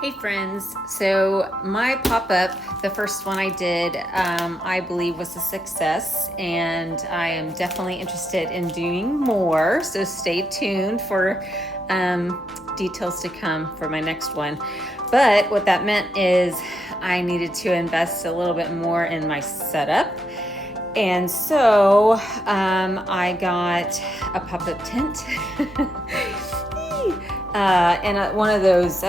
Hey friends, so my pop-up, the first one I did, I believe was a success, and I am definitely interested in doing more, so stay tuned for details to come for my next one. But what that meant is I needed to invest a little bit more in my setup, and so I got a pop-up tent and one of those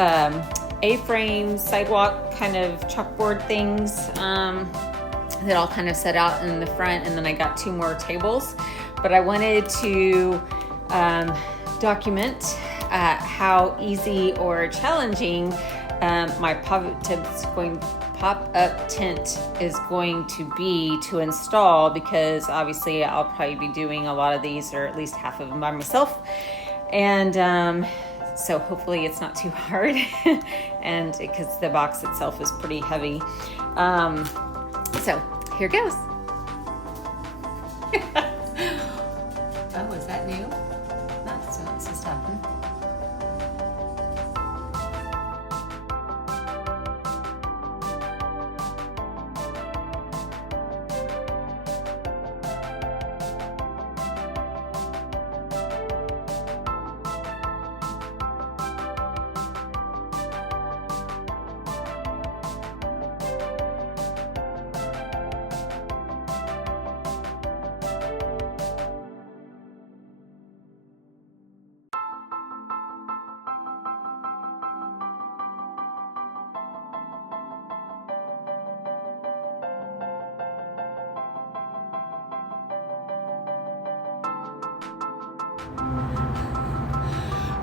A-frame sidewalk kind of chalkboard things that I'll kind of set out in the front, and then I got 2 more tables. But I wanted to document how easy or challenging my pop-up tent is going to be to install, because obviously I'll probably be doing a lot of these, or at least half of them, by myself. And so hopefully it's not too hard, and because the box itself is pretty heavy. So here goes. Oh, is that new? That's just happened.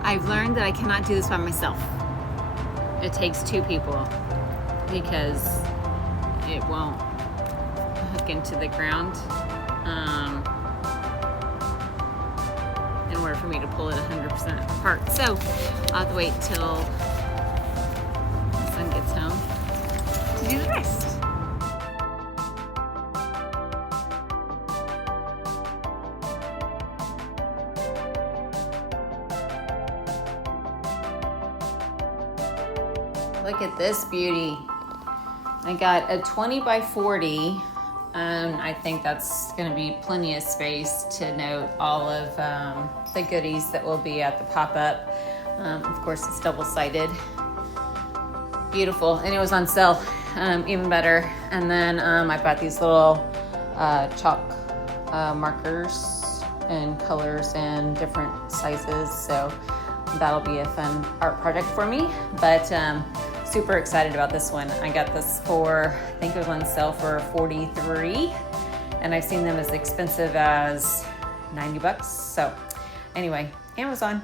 I've learned that I cannot do this by myself. It takes 2 people, because it won't hook into the ground in order for me to pull it 100% apart. So I'll have to wait till the son gets home to do the rest. Look at this beauty. I got a 20 by 40. I think that's gonna be plenty of space to note all of the goodies that will be at the pop-up. Of course, it's double-sided. Beautiful, and it was on sale, even better. And then I bought these little chalk markers and colors and different sizes, so that'll be a fun art project for me. But super excited about this one. I got this for, I think it was on sale for $43, and I've seen them as expensive as $90. So anyway, Amazon.